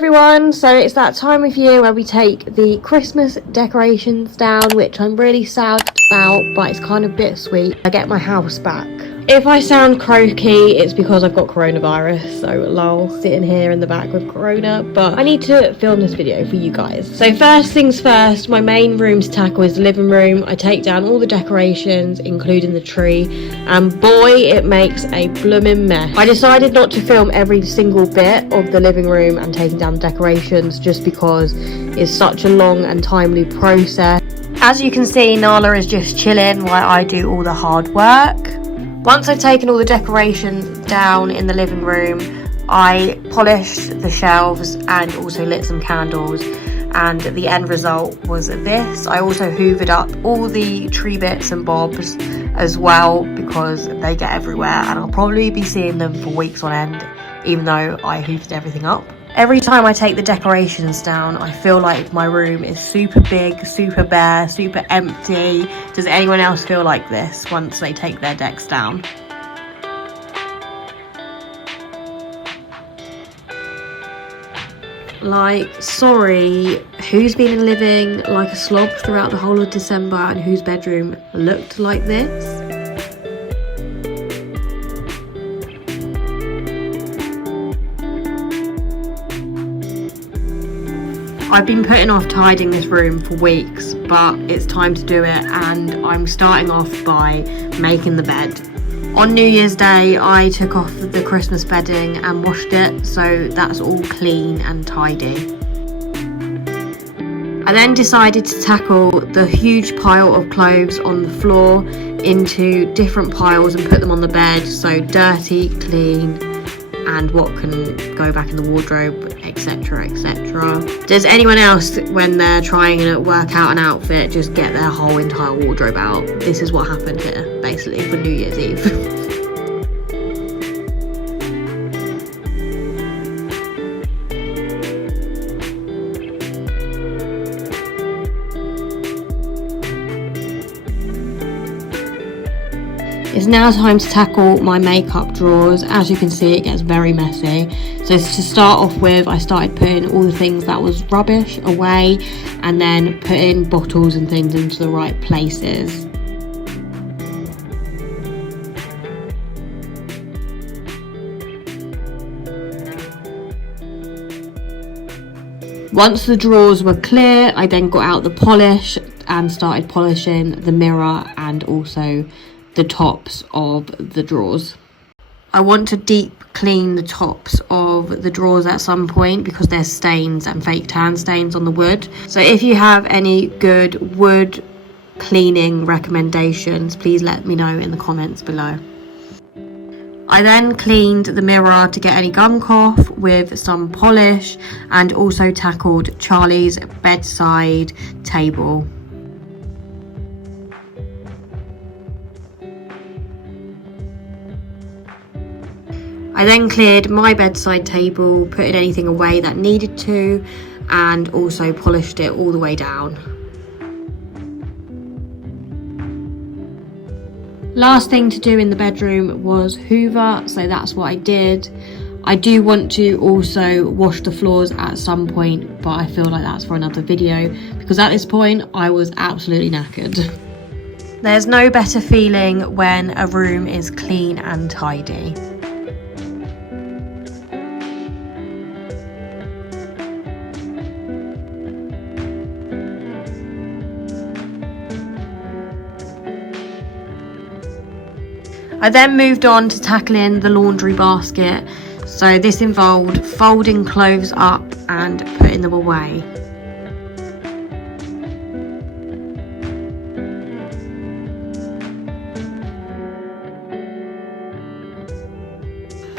everyone, so it's that time of year where we take the Christmas decorations down, which I'm really sad about, but it's kind of bittersweet. I get my house back. If I sound croaky, it's because I've got coronavirus, so lol, sitting here in the back with corona, but I need to film this video for you guys. So first things first, my main room to tackle is the living room. I take down all the decorations, including the tree, and boy, it makes a blooming mess. I decided not to film every single bit of the living room and taking down the decorations just because it's such a long and timely process. As you can see, Nala is just chilling while I do all the hard work. Once I've taken all the decorations down in the living room, I polished the shelves and also lit some candles, and the end result was this. I also hoovered up all the tree bits and bobs as well because they get everywhere and I'll probably be seeing them for weeks on end, even though I hoovered everything up. Every time I take the decorations down, I feel like my room is super big, super bare, super empty. Does anyone else feel like this once they take their decks down? Like, sorry, who's been living like a slob throughout the whole of December and whose bedroom looked like this? I've been putting off tidying this room for weeks, but it's time to do it, and I'm starting off by making the bed. On New Year's Day, I took off the Christmas bedding and washed it, so that's all clean and tidy. I then decided to tackle the huge pile of clothes on the floor into different piles and put them on the bed, so dirty, clean, and what can go back in the wardrobe, etc, etc. Does anyone else, when they're trying to work out an outfit, just get their whole entire wardrobe out? This is what happened here, basically, for New Year's Eve. It's now time to tackle my makeup drawers. As you can see, it gets very messy. So to start off with, I started putting all the things that was rubbish away and then putting bottles and things into the right places. Once the drawers were clear, I then got out the polish and started polishing the mirror and also the tops of the drawers. I want to deep clean the tops of the drawers at some point because there's stains and fake tan stains on the wood. So if you have any good wood cleaning recommendations, please let me know in the comments below. I then cleaned the mirror to get any gunk off with some polish and also tackled Charlie's bedside table. I then cleared my bedside table, putting anything away that needed to, and also polished it all the way down. Last thing to do in the bedroom was hoover, so that's what I did. I do want to also wash the floors at some point, but I feel like that's for another video because at this point I was absolutely knackered. There's no better feeling when a room is clean and tidy. I then moved on to tackling the laundry basket. So this involved folding clothes up and putting them away.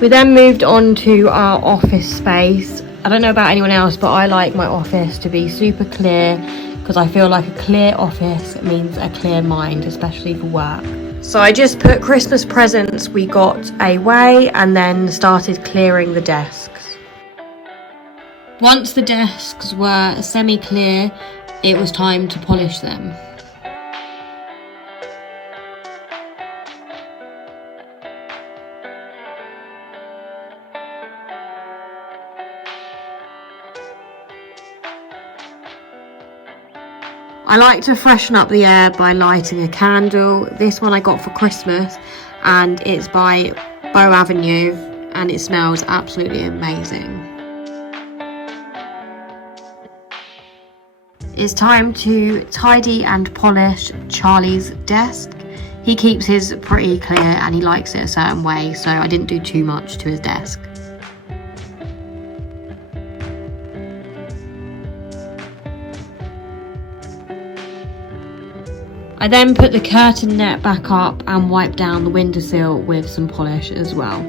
We then moved on to our office space. I don't know about anyone else, but I like my office to be super clear because I feel like a clear office means a clear mind, especially for work. So I just put Christmas presents we got away and then started clearing the desks. Once the desks were semi-clear, it was time to polish them. I like to freshen up the air by lighting a candle. This one I got for Christmas and it's by Bow Avenue and it smells absolutely amazing. It's time to tidy and polish Charlie's desk. He keeps his pretty clear and he likes it a certain way, so I didn't do too much to his desk. I then put the curtain net back up and wiped down the windowsill with some polish as well.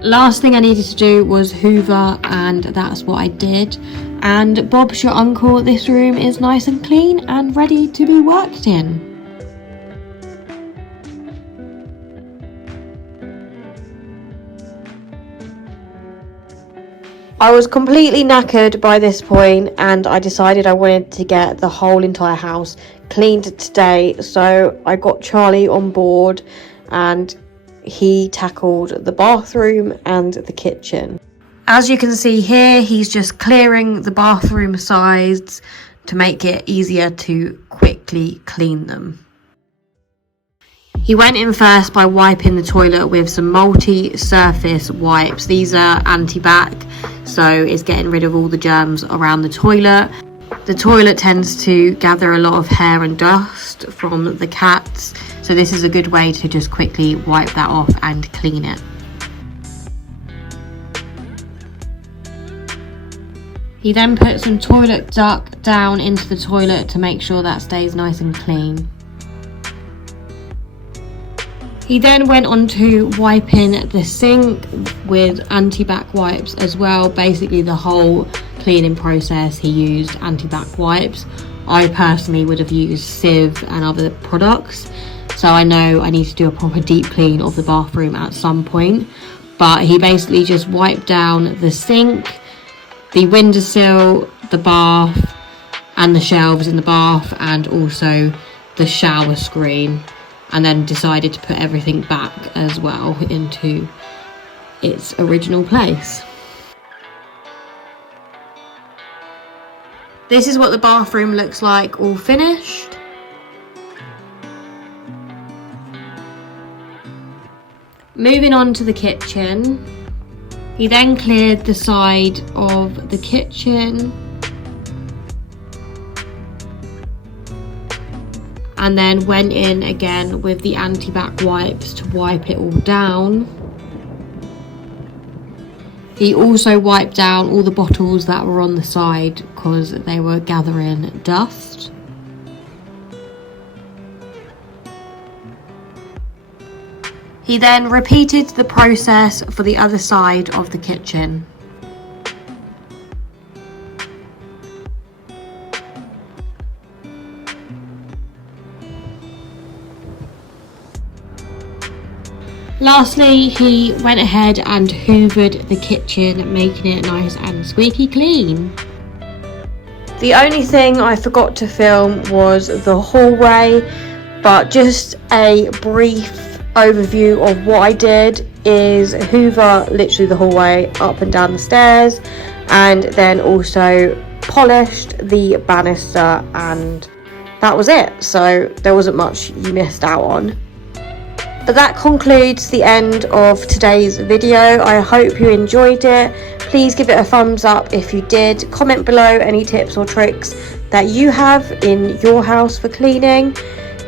Last thing I needed to do was hoover, and that's what I did. And Bob's your uncle, this room is nice and clean and ready to be worked in. I was completely knackered by this point and I decided I wanted to get the whole entire house cleaned today, so I got Charlie on board and he tackled the bathroom and the kitchen. As you can see here, he's just clearing the bathroom sides to make it easier to quickly clean them. He went in first by wiping the toilet with some multi-surface wipes. These are anti-bac, so it's getting rid of all the germs around the toilet. The toilet tends to gather a lot of hair and dust from the cats, so this is a good way to just quickly wipe that off and clean it. He then put some toilet duck down into the toilet to make sure that stays nice and clean. He then went on to wiping the sink with anti-bac wipes as well. Basically the whole cleaning process he used anti-bac wipes. I personally would have used sieve and other products, so I know I need to do a proper deep clean of the bathroom at some point. But he basically just wiped down the sink, the windowsill, the bath and the shelves in the bath, and also the shower screen, and then decided to put everything back as well into its original place. This is what the bathroom looks like all finished. Moving on to the kitchen. He then cleared the side of the kitchen and then went in again with the anti-bac wipes to wipe it all down. He also wiped down all the bottles that were on the side because they were gathering dust. He then repeated the process for the other side of the kitchen. Lastly, he went ahead and hoovered the kitchen, making it nice and squeaky clean. The only thing I forgot to film was the hallway, but just a brief overview of what I did is hoover literally the hallway up and down the stairs, and then also polished the banister, and that was it. So there wasn't much you missed out on. But that concludes the end of today's video. I hope you enjoyed it. Please give it a thumbs up if you did. Comment below any tips or tricks that you have in your house for cleaning.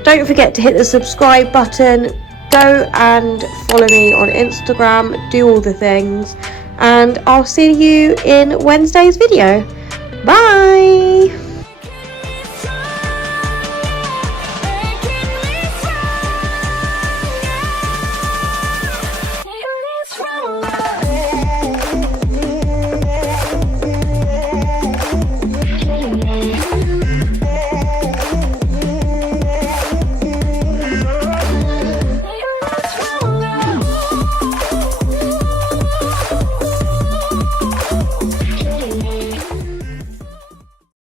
Don't forget to hit the subscribe button. Go and follow me on Instagram. Do all the things. And I'll see you in Wednesday's video. Bye!